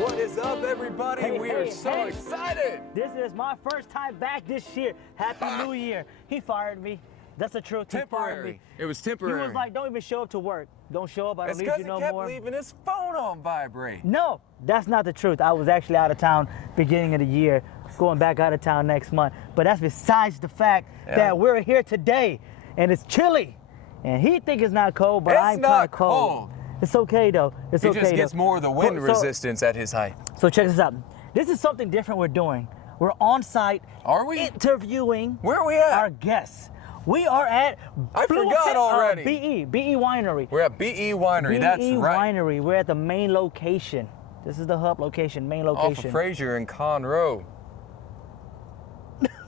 What is up, everybody? Hey, we hey, are so hey. excited. This is my first time back this year. Happy New Year. He fired me. That's the truth. He fired me. It was He temporary. was like, don't even show up to work. Don't show up. I don't it's need because you he no kept more. leaving his phone on vibrate. No, that's not the truth. I was actually out of town beginning of the year, going back out of town next month. But that's besides the fact that we're here today and it's chilly. And he think it's not cold, but I'm kind of cold. It's okay though. It's okay. He just gets more of the wind So- resistance at his height. So check this out. This is something different we're doing. We're on site. Are we? Interviewing Where are we at? our guests. We are at I forgot already. BE Winery. We're at BE Winery. That's BE right. Winery. We're at the main location. This is the hub location, main Off location. of Fraser and Conroe.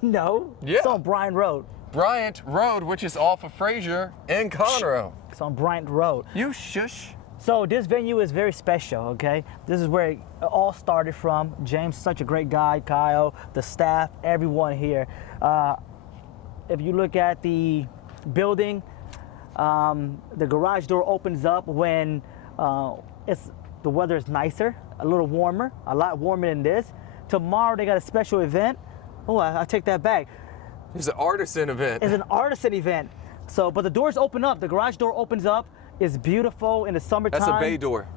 No, Yeah. it's on Bryant Road. Bryant Road, which is off of Fraser and Conroe. It's on Bryant Road. You shush. So this venue is very special, okay? This is where it all started from. James, such a great guy, Kyle, the staff, everyone here. If you look at the building, the garage door opens up when the weather is nicer, a little warmer, a lot warmer than this. Tomorrow they got a special event. Oh, I take that back. It's an artisan event. It's an artisan event. So, but the doors open up. The garage door opens up. It's beautiful in the summertime. That's a bay door.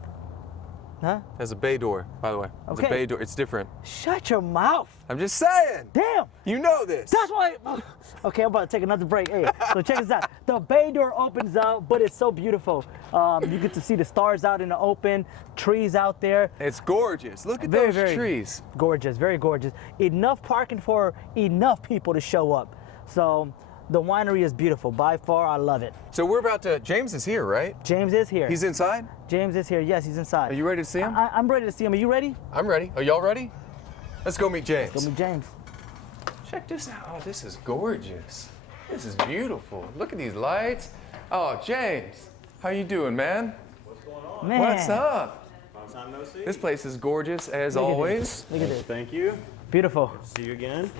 Huh? That's a bay door, by the way. It's Okay. a bay door. It's different. Shut your mouth. I'm just saying. Damn. You know this. That's why. Okay, I'm about to take another break. Hey, so check this out. The bay door opens up, but it's so beautiful. You get to see the stars out in the open, trees out there. It's gorgeous. Look at Very, those very trees. Gorgeous, very gorgeous. Enough parking for enough people to show up. So the winery is beautiful. By far, I love it. So we're about to, James is here, right? James is here. He's inside? James is here. Yes, he's inside. Are you ready to see him? I'm ready to see him. Are you ready? I'm ready. Are y'all ready? Let's go meet James. Go meet James. Check this out. Oh, this is gorgeous. This is beautiful. Look at these lights. Oh, James, how you doing, man? What's going on? Man. What's up? Long time no see. This place is gorgeous as Look at always. this. Look at this. Thank you. Beautiful. See you again.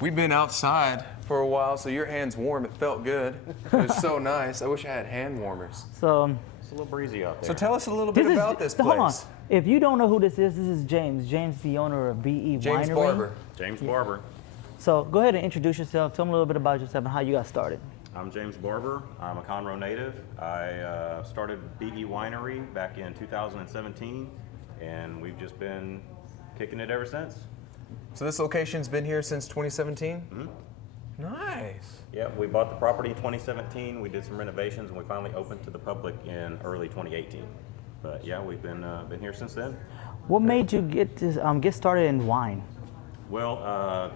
We've been outside for a while, so your hand's warm. It felt good. It was so nice. I wish I had hand warmers. So It's a little breezy out there. So tell us a little bit about this hold on. place. If you don't know who this is James. James, the owner of BE James Winery. Barber. James Barber. So go ahead and introduce yourself. Tell me a little bit about yourself and how you got started. I'm James Barber. I'm a Conroe native. I started BE Winery back in 2017, and we've just been kicking it ever since. So this location's been here since 2017? Mhm. Nice. Yeah, we bought the property in 2017. We did some renovations, and we finally opened to the public in early 2018. But yeah, we've been here since then. What made you get started in wine? Well,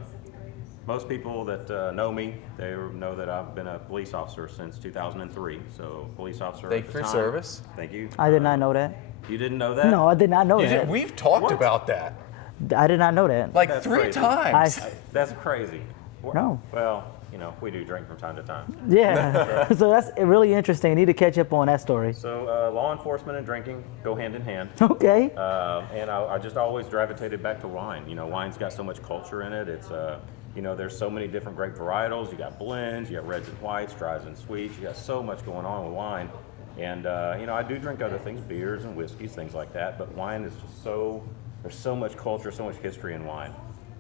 most people that know me, they know that I've been a police officer since 2003. So police officer. Thank at you the for time. your service. Thank you. I did not know that. You didn't know that? No, I did not know You that. did- We've talked What? about that I did not know that. like That's 3 crazy. times. That's crazy. No. Well, we do drink from time to time. Yeah. So that's really interesting. I need to catch up on that story. So law enforcement and drinking go hand in hand. Okay. And I just always gravitated back to wine. Wine's got so much culture in it. It's, there's so many different great varietals. You got blends, you got reds and whites, dries and sweets. You got so much going on with wine. And, I do drink other things, beers and whiskeys, things like that. But wine is just there's so much culture, so much history in wine.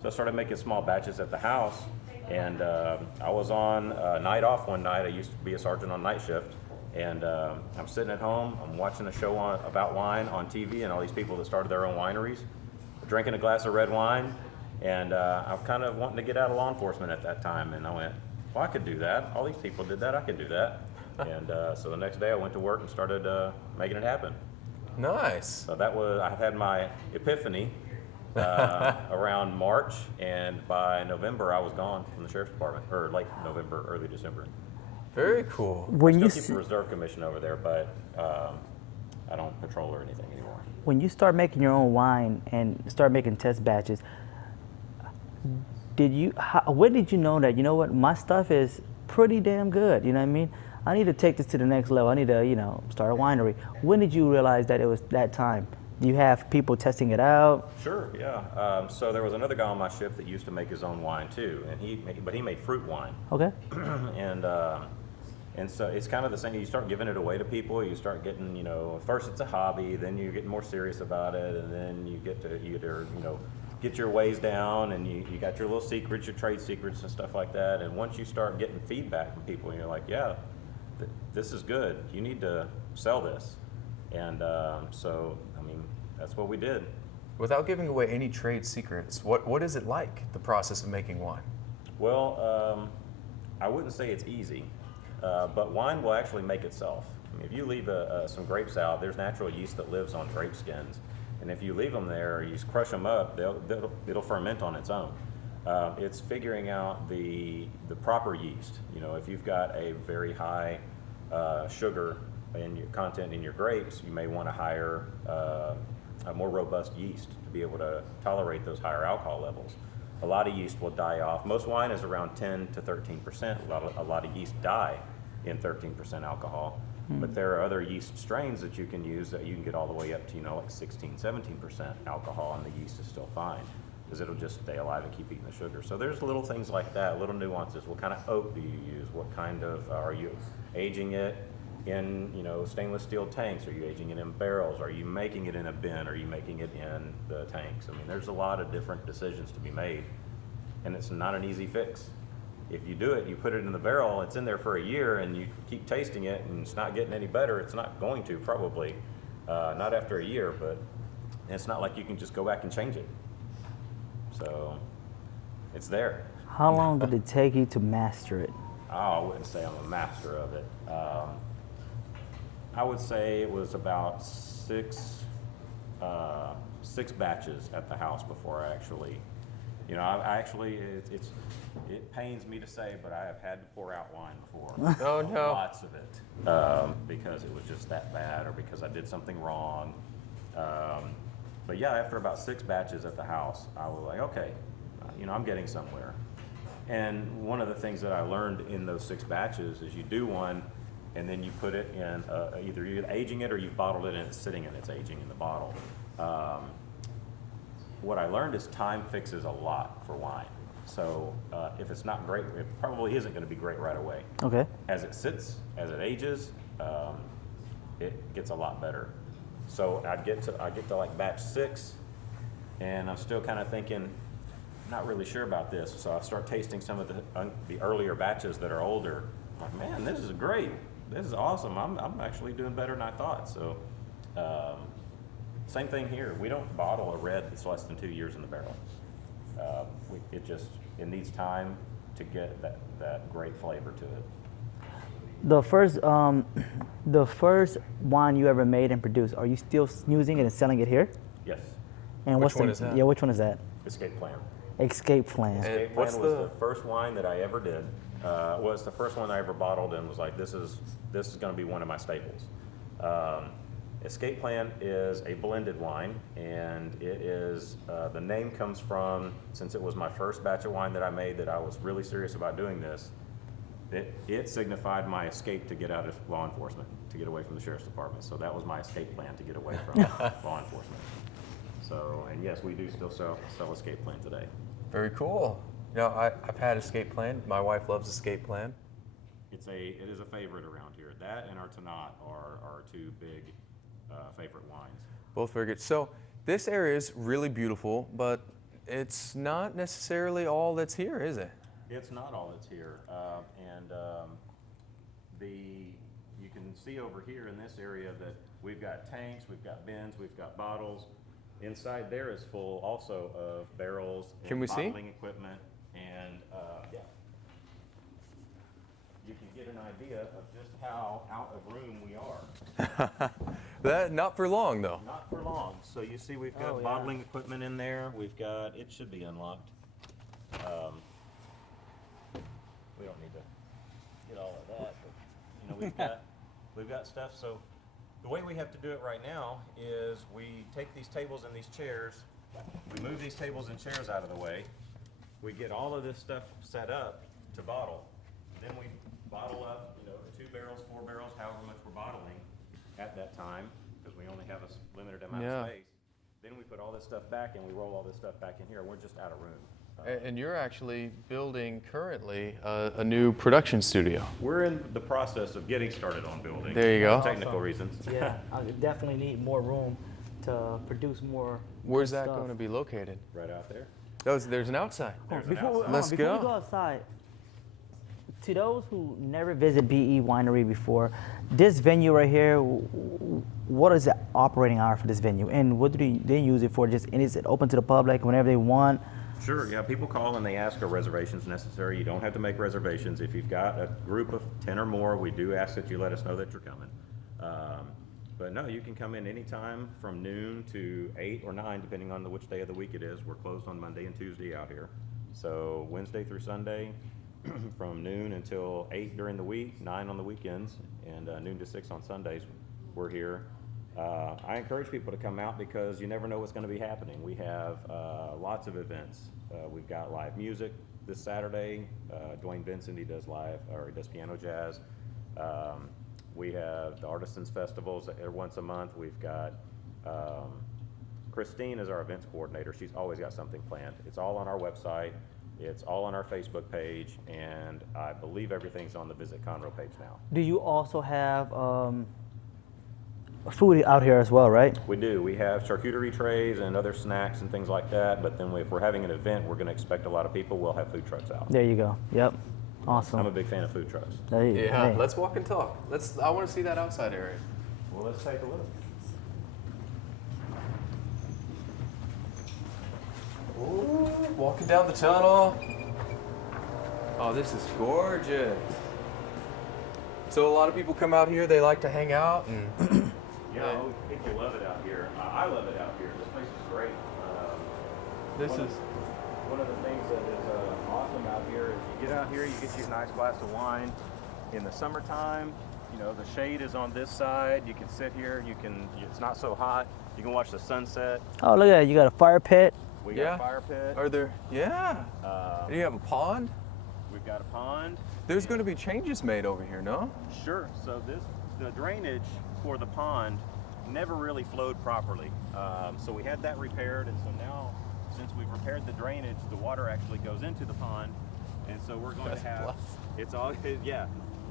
So I started making small batches at the house. And I was on night off one night. I used to be a sergeant on night shift. And I'm sitting at home. I'm watching a show about wine on TV and all these people that started their own wineries, drinking a glass of red wine. And I was kind of wanting to get out of law enforcement at that time. And I went, well, I could do that. All these people did that. I could do that. And so the next day I went to work and started making it happen. Nice. So I had my epiphany around March, and by November I was gone from the sheriff's department, or late November, early December. Very cool. When you Still keep a reserve commission over there, but I don't patrol or anything anymore. when you start making your own wine and start making test batches, when did you know that, you know what, my stuff is pretty damn good, you know what I mean? I need to take this to the next level. I need to, start a winery. When did you realize that it was that time? Do you have people testing it out? Sure, yeah. So there was another guy on my shift that used to make his own wine too, and he made fruit wine. Okay. And And so it's kind of the same. You start giving it away to people. You start getting, you know, first it's a hobby, then you're getting more serious about it, and then you get to either, you know, get your ways down, and you got your little secrets, your trade secrets and stuff like that. And once you start getting feedback from people, and you're like, yeah, this is good. You need to sell this. And so, I mean, that's what we did. Without giving away any trade secrets, what is it like, the process of making wine? Well, I wouldn't say it's easy. But wine will actually make itself. I mean, if you leave some grapes out, there's natural yeast that lives on grape skins. And if you leave them there, you just crush them up, it'll ferment on its own. It's figuring out the proper yeast. You know, if you've got a very high sugar in your content in your grapes, you may want to hire a more robust yeast to be able to tolerate those higher alcohol levels. A lot of yeast will die off. Most wine is around 10 to 13%. A lot of yeast die in 13% alcohol. But there are other yeast strains that you can use that you can get all the way up to, you know, like 16, 17% alcohol, and the yeast is still fine because it'll just stay alive and keep eating the sugar. So there's little things like that, little nuances. What kind of oak do you use? What kind of, are you aging it in, you know, stainless steel tanks? Are you aging it in barrels? Are you making it in a bin? Are you making it in the tanks? I mean, there's a lot of different decisions to be made, and it's not an easy fix. If you do it, you put it in the barrel, it's in there for a year, and you keep tasting it, and it's not getting any better. It's not going to, probably, not after a year, but it's not like you can just go back and change it. So it's there. How long did it take you to master it? Oh, I wouldn't say I'm a master of it. I would say it was about six batches at the house before I actually, you know, I actually, it pains me to say, but I have had to pour out wine before. Oh, no. Lots of it, because it was just that bad, or because I did something wrong. But yeah, after about 6 batches at the house, I was like, okay, you know, I'm getting somewhere. And one of the things that I learned in those 6 batches is you do one, and then you put it in, either you're aging it or you've bottled it and it's sitting and it's aging in the bottle. What I learned is time fixes a lot for wine. So if it's not great, it probably isn't going to be great right away. Okay. As it sits, as it ages, it gets a lot better. So I get to like batch 6, and I'm still kind of thinking, not really sure about this. So I start tasting some of the earlier batches that are older. I'm like, man, this is great. This is awesome. I'm actually doing better than I thought. So same thing here. We don't bottle a red that's less than 2 years in the barrel. It needs time to get that great flavor to it. The first wine you ever made and produced, are you still using it and selling it here? Yes. And Which one is that? Yeah, which one is that? Escape Plan. Escape Plan. And Escape what's Plan was the- the first wine that I ever did. Was the first one I ever bottled, and was like, this is going to be one of my staples. Escape Plan is a blended wine, and it is, the name comes from, since it was my first batch of wine that I made that I was really serious about doing this, it signified my escape to get out of law enforcement, to get away from the sheriff's department. So that was my escape plan, to get away from law enforcement. So, and yes, we do still sell Escape Plan today. Very cool. You know, I've had Escape Plan. My wife loves Escape Plan. It is a favorite around here. That and our Tanat are our 2 big favorite wines. Both very good. So this area is really beautiful, but it's not necessarily all that's here, is it? It's not all that's here, you can see over here in this area that we've got tanks, we've got bins, we've got bottles. Inside there is full also of barrels and Can we see? bottling equipment, and yeah, you can get an idea of just how out of room we are. That not for long though. Not for long. So you see we've got Oh, yeah. bottling equipment in there. We've got, it should be unlocked. We don't need to get all of that, but you know, we've got stuff. So the way we have to do it right now is we take these tables and these chairs, we move these tables and chairs out of the way, we get all of this stuff set up to bottle, then we bottle up, you know, 2 barrels, 4 barrels, however much we're bottling at that time, because we only have a limited amount Yeah. of space. Then we put all this stuff back and we roll all this stuff back in here, and we're just out of room. And you're actually building currently a new production studio. We're in the process of getting started on building. There you go. Technical reasons. Yeah, I definitely need more room to produce more. Where's good that stuff. going to be located? Right out there. There's an outside. There's an Before, outside. Let's before go. we go outside, to those who never visit BE Winery before, this venue right here, what is the operating hour for this venue? And what do they use it for? Just, and is it open to the public whenever they want? Sure, yeah, people call and they ask are reservations necessary. You don't have to make reservations. If you've got a group of 10 or more, we do ask that you let us know that you're coming. But no, you can come in anytime from noon to 8 or 9, depending on which day of the week it is. We're closed on Monday and Tuesday out here. So Wednesday through Sunday, from noon until 8 during the week, 9 on the weekends, and noon to 6 on Sundays, we're here. I encourage people to come out because you never know what's going to be happening. We have lots of events. We've got live music this Saturday. Dwayne Vincent, he does piano jazz. We have the Artisans Festivals once a month. We've got Christine is our events coordinator. She's always got something planned. It's all on our website. It's all on our Facebook page, and I believe everything's on the Visit Conroe page now. Do you also have food out here as well, right? We do. We have charcuterie trays and other snacks and things like that, but then if we're having an event, we're going to expect a lot of people. We'll have food trucks out. There you go. Yep. Awesome. I'm a big fan of food trucks. There you, Yeah, hey. let's walk and talk. I want to see that outside area. Well, let's take a look. Ooh, walking down the tunnel. Oh, this is gorgeous. So a lot of people come out here, they like to hang out and Yeah, I think you love it out here. I love it out here. This place is great. One of the things that is awesome out here is you get out here, you get you a nice glass of wine. In the summertime, you know, the shade is on this side. You can sit here. It's not so hot. You can watch the sunset. Oh, look at that. You got a fire pit. We Yeah. got a fire pit. Are there? Yeah. Do you have a pond? We've got a pond. There's going to be changes made over here, no? Sure. So the drainage for the pond never really flowed properly. So we had that repaired, and so now, since we've repaired the drainage, the water actually goes into the pond, and so we're going That's to have plus. it's all yeah.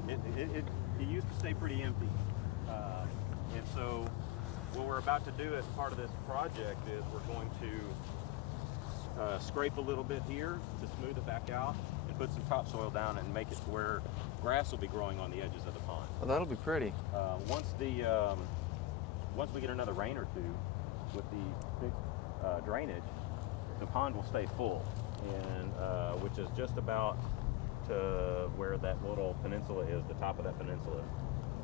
It used to stay pretty empty, and so what we're about to do as part of this project is we're going to scrape a little bit here to smooth it back out and put some topsoil down and make it to where grass will be growing on the edges of the pond. Well, that'll be pretty. Once we get another rain or two with the fixed drainage, the pond will stay full, and which is just about to where that little peninsula is. The top of that peninsula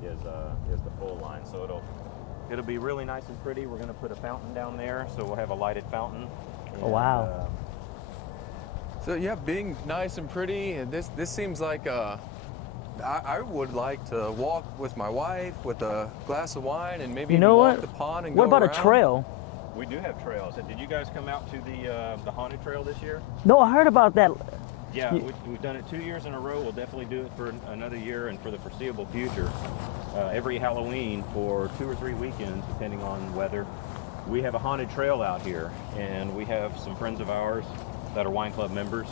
is the full line, so it'll be really nice and pretty. We're going to put a fountain down there, so we'll have a lighted fountain. Oh, wow. So yeah, being nice and pretty, and this seems like I would like to walk with my wife with a glass of wine and maybe You know walk what? the pond and What go about around. a trail? We do have trails. Did you guys come out to the haunted trail this year? No, I heard about that. Yeah, Yeah. we've done it 2 years in a row. We'll definitely do it for another year and for the foreseeable future. Every Halloween for 2 or 3 weekends, depending on weather, we have a haunted trail out here, and we have some friends of ours that are wine club members,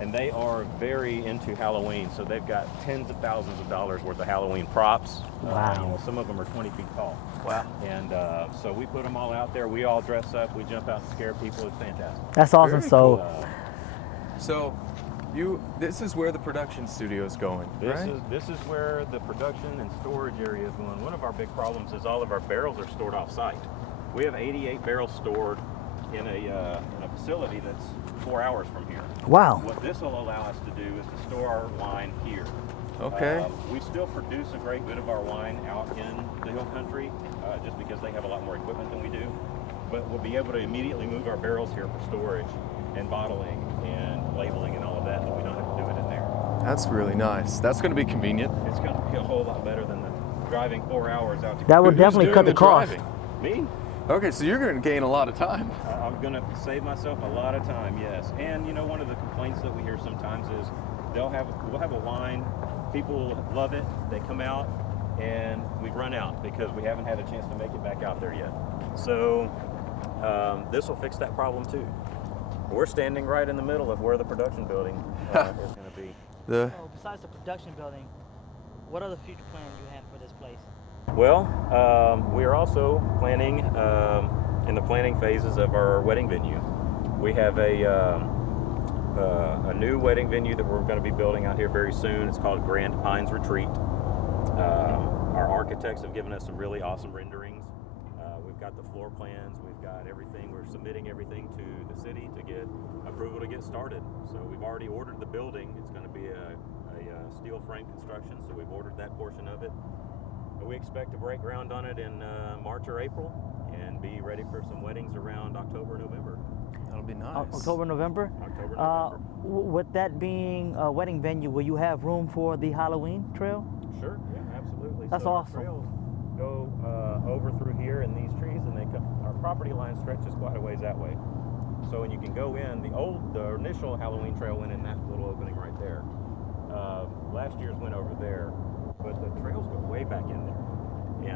and they are very into Halloween. So they've got tens of thousands of dollars worth of Halloween props. Wow. Some of them are 20 feet tall. Wow. And so we put them all out there. We all dress up. We jump out and scare people. It's fantastic. That's awesome. Very So, cool. So, this is where the production studio is going, right? This is where the production and storage area is going. One of our big problems is all of our barrels are stored off site. We have 88 barrels stored in a facility that's 4 hours from here. wow. What this will allow us to do is to store our wine here. Okay. We still produce a great bit of our wine out in the hill country, just because they have a lot more equipment than we do. But we'll be able to immediately move our barrels here for storage and bottling and labeling and all of that, but we don't have to do it in there. That's really nice. That's going to be convenient. It's going to be a whole lot better than the driving 4 hours out to That would Who's definitely doing cut the cost. driving? me. Okay, so you're going to gain a lot of time. I'm going to save myself a lot of time, yes. And you know, one of the complaints that we hear sometimes is we'll have a wine, people love it, they come out, and we run out because we haven't had a chance to make it back out there yet. So this will fix that problem too. We're standing right in the middle of where the production building is going to be. So besides the production building, what other future plans you have for this place? Well, we are also planning in the planning phases of our wedding venue. We have a new wedding venue that we're going to be building out here very soon. It's called Grand Pines Retreat. Our architects have given us some really awesome renderings. We've got the floor plans, we've got everything. We're submitting everything to the city to get approval to get started. So we've already ordered the building. It's going to be a steel frame construction, so we've ordered that portion of it. We expect to break ground on it in March or April and be ready for some weddings around October, November. That'll be nice. October, November? October, November. With that being a wedding venue, will you have room for the Halloween trail? Sure, yeah, absolutely. That's so awesome. Our trails go over through here in these trees, and they come. Our property line stretches quite a ways that way. So when you can go in, the initial Halloween trail went in that little opening right there. Last year's went over there, but the trails go way back in there.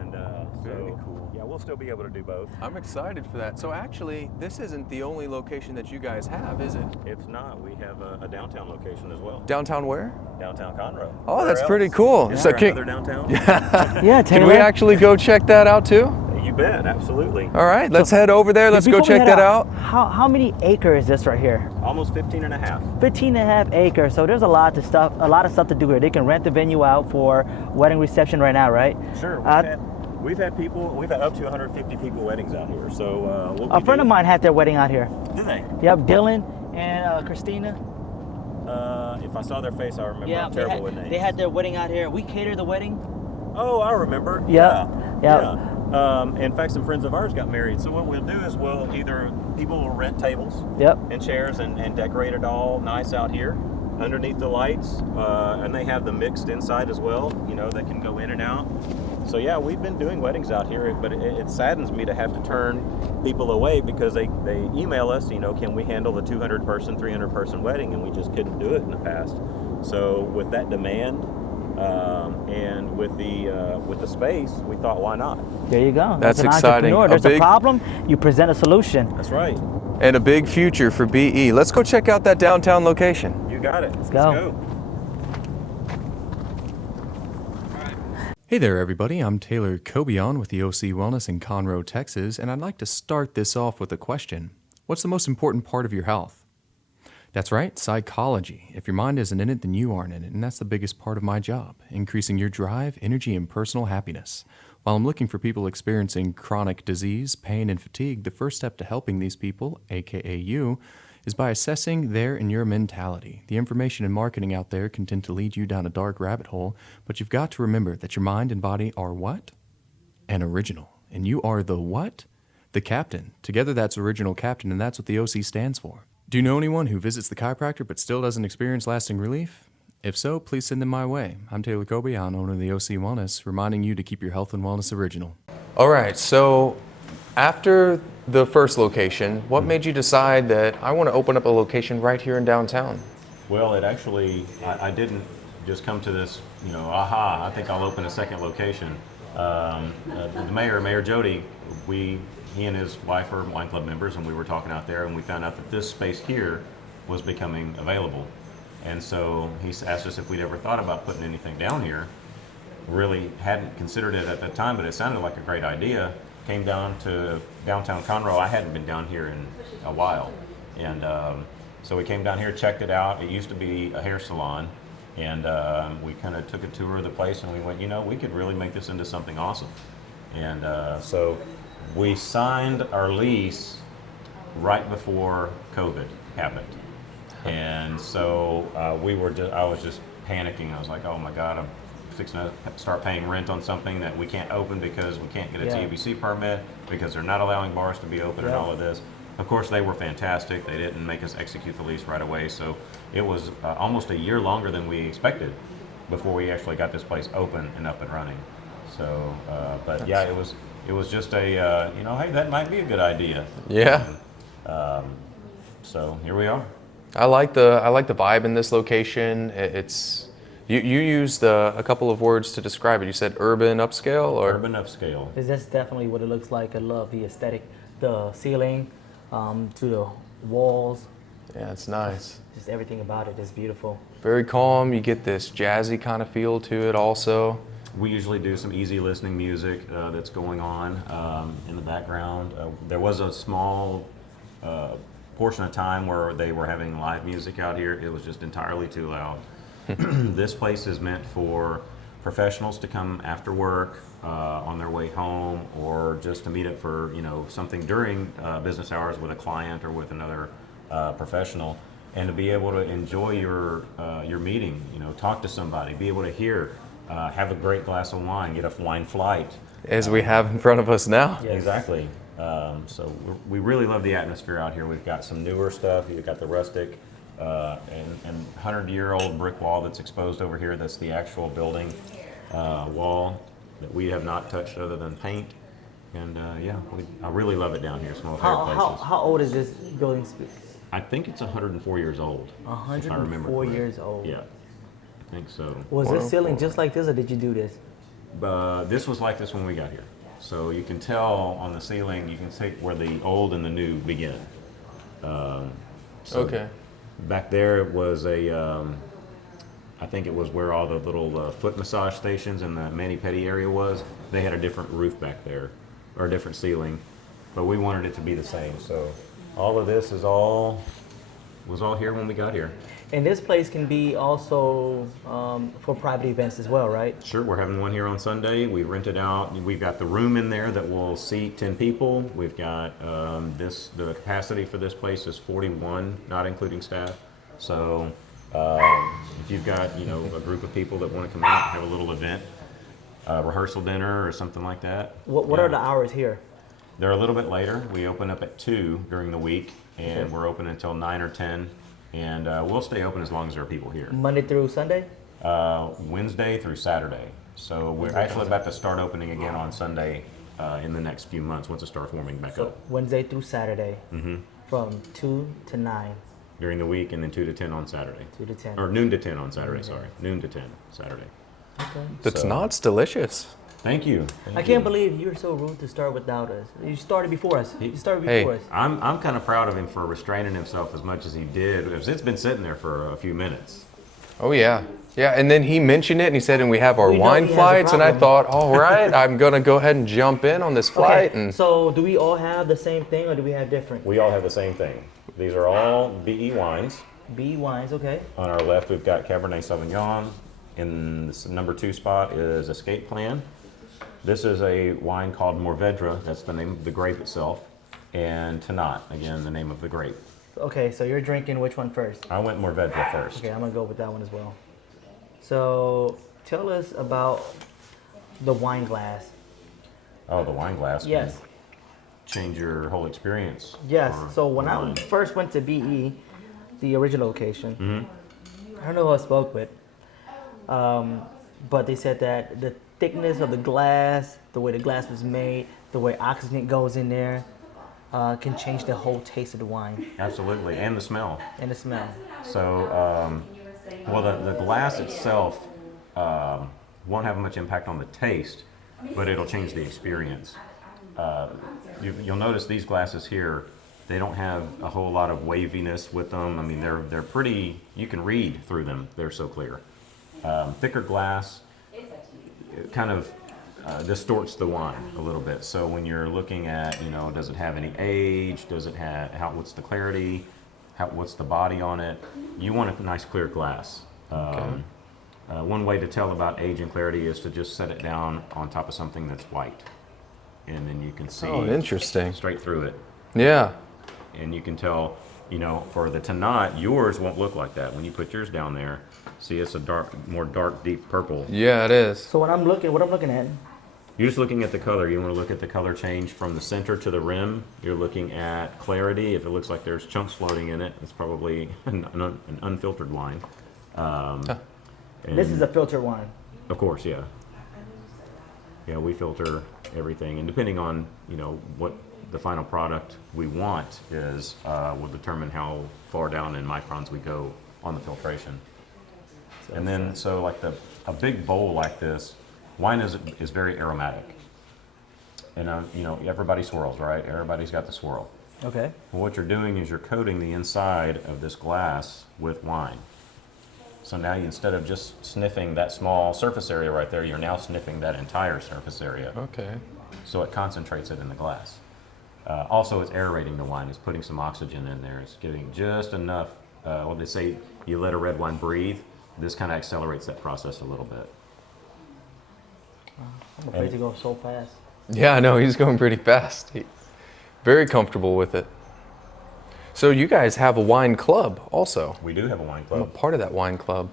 And Very so, cool. Yeah, we'll still be able to do both. I'm excited for that. So actually, this isn't the only location that you guys have, is it? It's not. We have a downtown location as well. Downtown where? Downtown Conroe. Oh, Where that's else? pretty cool. Is So there another downtown? Yeah, Taylor. Can we actually go check that out too? You bet, absolutely. All right, let's head over there. Let's go Before we check head that out. How many acres is this right here? Almost 15 and a half. 15 and a half acres. So there's a lot of stuff to do here. They can rent the venue out for wedding reception right now, right? Sure. We've had up to 150 people weddings out here. So A friend of mine had their wedding out here. Did they? Yep, Dylan and Christina. If I saw their face, I remember. I'm terrible with names. They had their wedding out here. We catered the wedding. Oh, I remember. Yeah. Yeah. In fact, some friends of ours got married. So what we'll do is people will rent tables Yep. and chairs and decorate it all nice out here underneath the lights. And they have them mixed inside as well. You know, they can go in and out. So yeah, we've been doing weddings out here, but it saddens me to have to turn people away because they email us, you know, can we handle the 200 person, 300 person wedding? And we just couldn't do it in the past. So with that demand, and with the space, we thought, why not? There you go. That's an exciting. entrepreneur. There's a problem, you present a solution. That's right. And a big future for BE. Let's go check out that downtown location. You got it. Let's go. Hey there, everybody. I'm Taylor Cobion with the OC Wellness in Conroe, Texas, and I'd like to start this off with a question. What's the most important part of your health? That's right, psychology. If your mind isn't in it, then you aren't in it, and that's the biggest part of my job, increasing your drive, energy, and personal happiness. While I'm looking for people experiencing chronic disease, pain, and fatigue, the first step to helping these people, aka you, is by assessing their and your mentality. The information and marketing out there can tend to lead you down a dark rabbit hole, but you've got to remember that your mind and body are what? An original. And you are the what? The captain. Together that's original captain, and that's what the OC stands for. Do you know anyone who visits the chiropractor but still doesn't experience lasting relief? If so, please send them my way. I'm Taylor Cobion, owner of the OC Wellness, reminding you to keep your health and wellness original. All right, so after the first location, what made you decide that I want to open up a location right here in downtown? Well, it actually, I didn't just come to this, you know, I think I'll open a second location. The Mayor Jody, he and his wife are wine club members, and we were talking out there, and we found out that this space here was becoming available. And so he asked us if we'd ever thought about putting anything down here. Really hadn't considered it at the time, but it sounded like a great idea. Came down to downtown Conroe. I hadn't been down here in a while. And so we came down here, checked it out. It used to be a hair salon. And we kind of took a tour of the place, and we went, you know, we could really make this into something awesome. And so we signed our lease right before COVID happened. And so I was just panicking. I was like, oh my God, I'm fixing to start paying rent on something that we can't open because we can't get a TABC permit, because they're not allowing bars to be open and all of this. Of course, they were fantastic. They didn't make us execute the lease right away. So it was almost a year longer than we expected before we actually got this place open and up and running. So, but yeah, it was just a, you know, hey, that might be a good idea. Yeah. So here we are. I like the vibe in this location. It's you used a couple of words to describe it. You said urban upscale, or urban upscale. That's definitely what it looks like. I love the aesthetic, the ceiling, to the walls. Yeah, it's nice. Just everything about it is beautiful. Very calm. You get this jazzy kind of feel to it also. We usually do some easy listening music that's going on in the background. There was a small portion of time where they were having live music out here. It was just entirely too loud. This place is meant for professionals to come after work, on their way home, or just to meet up for something during business hours with a client or with another professional, and to be able to enjoy your meeting. Talk to somebody, be able to hear, have a great glass of wine, get a wine flight, As we have in front of us now. Yes. Exactly. So we really love the atmosphere out here. We've got some newer stuff. You've got the rustic and 100-year-old brick wall that's exposed over here. That's the actual building wall that we have not touched other than paint. And I really love it down here. It's one of my favorite places. How old is this building? I think it's 104 years old. If I remember 104 correctly. years old. Yeah, I think so. Was this ceiling just like this, or did you do this? This was like this when we got here. So you can tell on the ceiling, you can see where the old and the new begin. Okay. Back there it was I think it was where all the little foot massage stations and the mani-pedi area was. They had a different roof back there, or a different ceiling, but we wanted it to be the same. So all of this was all here when we got here. And this place can be also for private events as well, right? Sure, we're having one here on Sunday. We rented out. We've got the room in there that will seat 10 people. We've got the capacity for this place is 41, not including staff. So if you've got a group of people that want to come out and have a little event, rehearsal dinner or something like that. What are the hours here? They're a little bit later. We open up at 2 during the week, and we're open until 9 or 10. And we'll stay open as long as there are people here. Monday through Sunday? Wednesday through Saturday. So we're actually about to start opening again on Sunday in the next few months once it starts warming back up. Wednesday through Saturday, from 2 to 9. During the week, and then 2 to 10 on Saturday. 2 to 10. Or noon to 10 on Saturday, sorry. Noon to 10 Saturday. Okay. That's So- not delicious. Thank you. I can't believe you were so rude to start without us. You started before us. You started Hey. before us. I'm kind of proud of him for restraining himself as much as he did. It's been sitting there for a few minutes. Oh yeah. Yeah, and then he mentioned it and he said, and we have our We know wine he has a flights, and I problem. thought, all right, I'm gonna go ahead and jump in on this flight. Okay, And so do we all have the same thing, or do we have different? We all have the same thing. These are all BE wines. B wines, okay. On our left, we've got Cabernet Sauvignon. In the number 2 spot is Escape Plan. This is a wine called Mourvedre. That's the name of the grape itself. And Tannat, again, the name of the grape. Okay, so you're drinking which one first? I went Mourvedre first. Okay, I'm gonna go with that one as well. So tell us about the wine glass. Oh, the wine glass can Yes, change your whole experience. yes. for So when I wine. first went to BE, the original location, I don't know who I spoke with, but they said that the thickness of the glass, the way the glass was made, the way oxygen goes in there, can change the whole taste of the wine Absolutely, and the smell. and the smell. So, well, the glass itself won't have much impact on the taste, but it'll change the experience. You'll notice these glasses here, they don't have a whole lot of waviness with them. I mean, they're pretty, you can read through them. They're so clear. Thicker glass, it kind of distorts the wine a little bit. So when you're looking at, does it have any age? Does it have, what's the clarity? What's the body on it? You want a nice clear glass. One way to tell about age and clarity is to just set it down on top of something that's white. And then you can see oh, interesting. straight through it. Yeah. And you can tell, for the Tannat, yours won't look like that. When you put yours down there, see it's a more dark, deep purple. Yeah, it is. So what I'm looking at, You're just looking at the color. You want to look at the color change from the center to the rim. You're looking at clarity. If it looks like there's chunks floating in it, it's probably an unfiltered wine. this is a filtered wine. Of course, yeah. Yeah, we filter everything, and depending on what the final product we want is, will determine how far down in microns we go on the filtration. And then, so like a big bowl like this, wine is very aromatic, and everybody swirls, right? Everybody's got the swirl. Okay. Well, what you're doing is you're coating the inside of this glass with wine. So now instead of just sniffing that small surface area right there, you're now sniffing that entire surface area. Okay. So it concentrates it in the glass. Also, it's aerating the wine. It's putting some oxygen in there. It's giving just enough. Well, they say you let a red wine breathe. This kind of accelerates that process a little bit. I'm afraid to go so fast. Yeah, I know, he's going pretty fast. Very comfortable with it. So you guys have a wine club also. We do have a wine I'm a club. part of that wine club.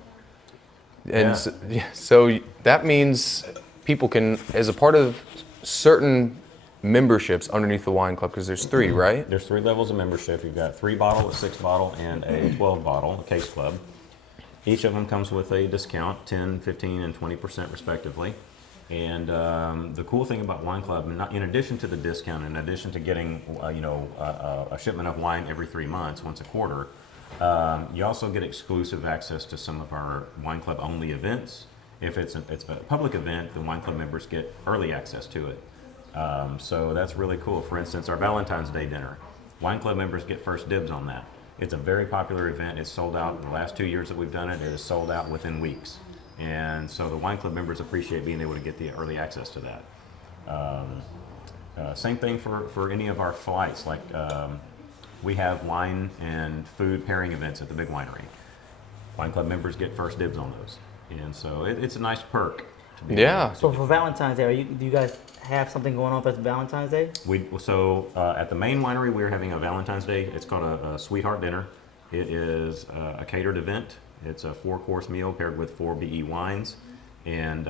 And Yeah. so that means people can, as a part of certain memberships underneath the wine club, because there's 3, right? There's 3 levels of membership. You've got 3 bottle, a 6 bottle, and a 12 bottle, a case club. Each of them comes with a discount, 10, 15, and 20% respectively. And the cool thing about Wine Club, in addition to the discount, in addition to getting a shipment of wine every 3 months, once a quarter, you also get exclusive access to some of our Wine Club only events. If it's a public event, the Wine Club members get early access to it. So that's really cool. For instance, our Valentine's Day dinner, Wine Club members get first dibs on that. It's a very popular event. It's sold out. In the last 2 years that we've done it, it is sold out within weeks. And so the Wine Club members appreciate being able to get the early access to that. Same thing for any of our flights. Like we have wine and food pairing events at the big winery. Wine Club members get first dibs on those. And so it's a nice perk. To be Yeah. So for Valentine's Day, do you guys have something going on for Valentine's Day? At the main winery, we're having a Valentine's Day. It's called a Sweetheart Dinner. It is a catered event. It's a 4-course meal paired with 4 BE wines. And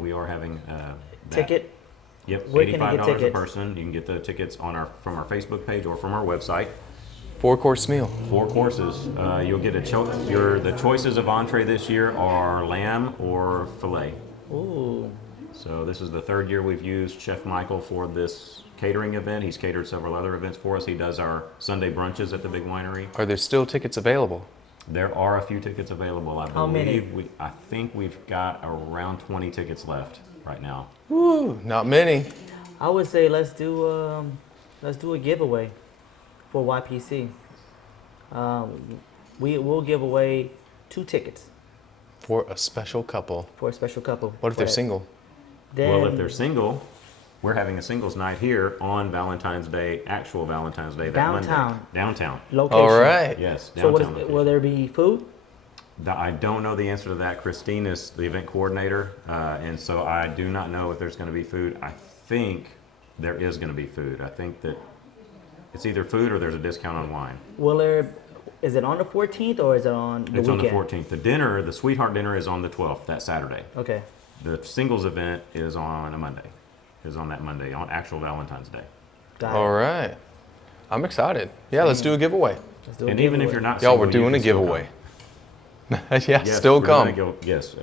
we are having that. Ticket? Yep, Where can I get $85 a tickets? person. You can get the tickets from our Facebook page or from our website. 4-course meal. 4 courses. You'll get the choices of entree this year are lamb or filet. Ooh. So this is the 3rd year we've used Chef Michael for this catering event. He's catered several other events for us. He does our Sunday brunches at the big winery. Are there still tickets available? There are a few tickets available. How many? I think we've got around 20 tickets left right now. Woo, not many. I would say let's do a giveaway for YPC. We will give away 2 tickets For a special couple. for a special couple. What if they're But single? Then, Well, if they're single, we're having a singles night here on Valentine's Day, actual Valentine's Day, that Downtown. Monday. Downtown. location. All right. Yes, So downtown. location. will there be food? I don't know the answer to that. Christine is the event coordinator, and so I do not know if there's going to be food. I think there is going to be food. I think that it's either food or there's a discount on wine. Is it on the 14th or is it on the It's weekend? on the 14th. The dinner, the Sweetheart Dinner, is on the 12th, that Saturday. Okay. The singles event is on a Monday. Is on that Monday, on actual Valentine's Day. Got All it. right. I'm excited. Yeah, let's do a giveaway. Let's do a And even if giveaway. you're not Y'all, single, we're you doing can a still giveaway. come. Yeah, Yes, still we're gonna come. yes,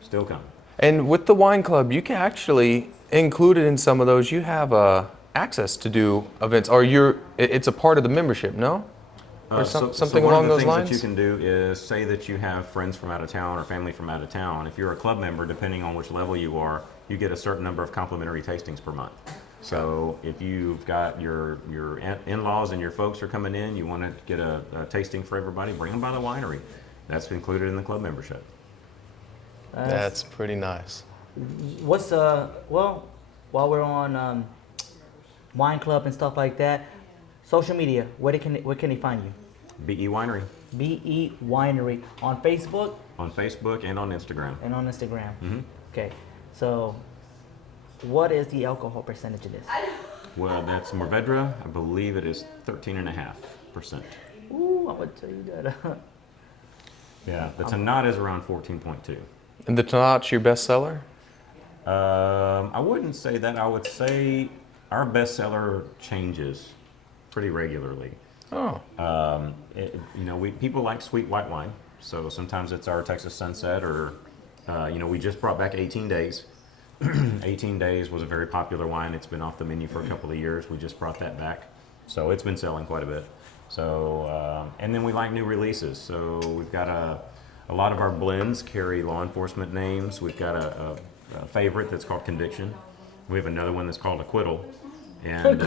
still come. And with the wine club, you can actually include it in some of those. You have access to do events, or it's a part of the membership, no? Or something one along of the those things lines? that you can do is say that you have friends from out of town or family from out of town. If you're a club member, depending on which level you are, you get a certain number of complimentary tastings per month. So if you've got your in-laws and your folks are coming in, you want to get a tasting for everybody, bring them by the winery. That's included in the club membership. That's pretty nice. What's well, while we're on wine club and stuff like that, social media. Where can they find you? BE Winery BE Winery on Facebook on Facebook and on Instagram. and on Instagram. Mm-hmm. Okay, so what is the alcohol percentage of this? Well, that's Mourvedre. I believe it is 13.5%. Ooh, I'm gonna tell you that. Yeah, the Tanat is around 14.2. And the Tanat's your bestseller? I wouldn't say that. I would say our bestseller changes pretty regularly. Oh. People like sweet white wine, so sometimes it's our Texas Sunset, or we just brought back 18 Days. 18 Days was a very popular wine. It's been off the menu for a couple of years. We just brought that back, so it's been selling quite a bit. So, and then we like new releases. So we've got a lot of our blends carry law enforcement names. We've got a favorite that's called Conviction. We have another one that's called Acquittal, and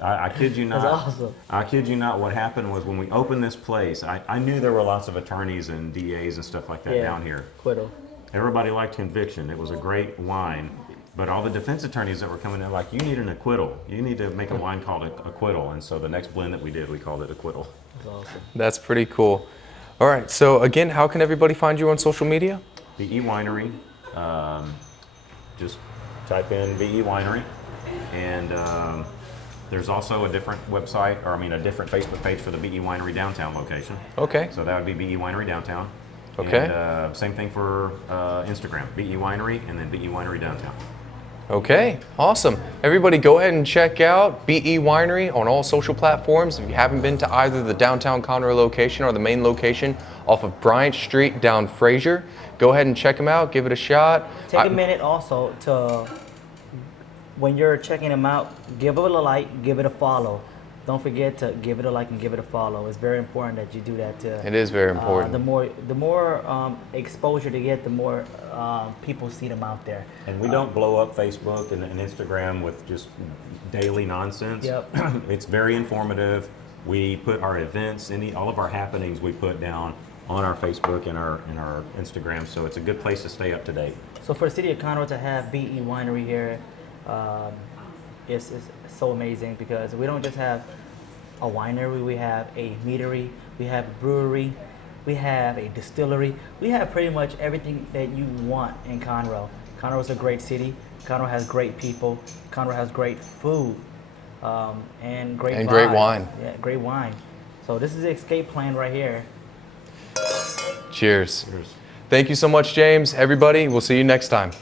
I kid you not. That's awesome. I kid you not. What happened was when we opened this place, I knew there were lots of attorneys and DAs and stuff like that Yeah. down here. Acquittal. Everybody liked Conviction. It was a great wine. But all the defense attorneys that were coming in, like, you need an acquittal. You need to make a wine called Acquittal. And so the next blend that we did, we called it Acquittal. That's awesome. That's pretty cool. All right, so again, how can everybody find you on social media? BE Winery. Just type in BE Winery. And there's also a different website, or I mean a different Facebook page for the BE Winery downtown location. Okay. So that would be BE Winery downtown. Okay. And same thing for Instagram, BE Winery, and then BE Winery downtown. Okay, awesome. Everybody go ahead and check out BE Winery on all social platforms. If you haven't been to either the downtown Conroe location or the main location off of Bryant Street down Fraser, go ahead and check them out, give it a shot. Take a minute also to, when you're checking them out, give it a like, give it a follow. Don't forget to give it a like and give it a follow. It's very important that you do that too. It is very important. The more exposure they get, the more people see them out there. And we don't blow up Facebook and Instagram with just daily nonsense. Yep. It's very informative. We put our events, all of our happenings we put down on our Facebook and our Instagram, so it's a good place to stay up to date. So for the city of Conroe to have BE Winery here, it's so amazing because we don't just have a winery, we have a meadery, we have a brewery, we have a distillery, we have pretty much everything that you want in Conroe. Conroe is a great city, Conroe has great people, Conroe has great food, and great And vibes. great wine. Yeah, great wine. So this is the escape plan right here. Cheers. Thank you so much, James. Everybody, we'll see you next time.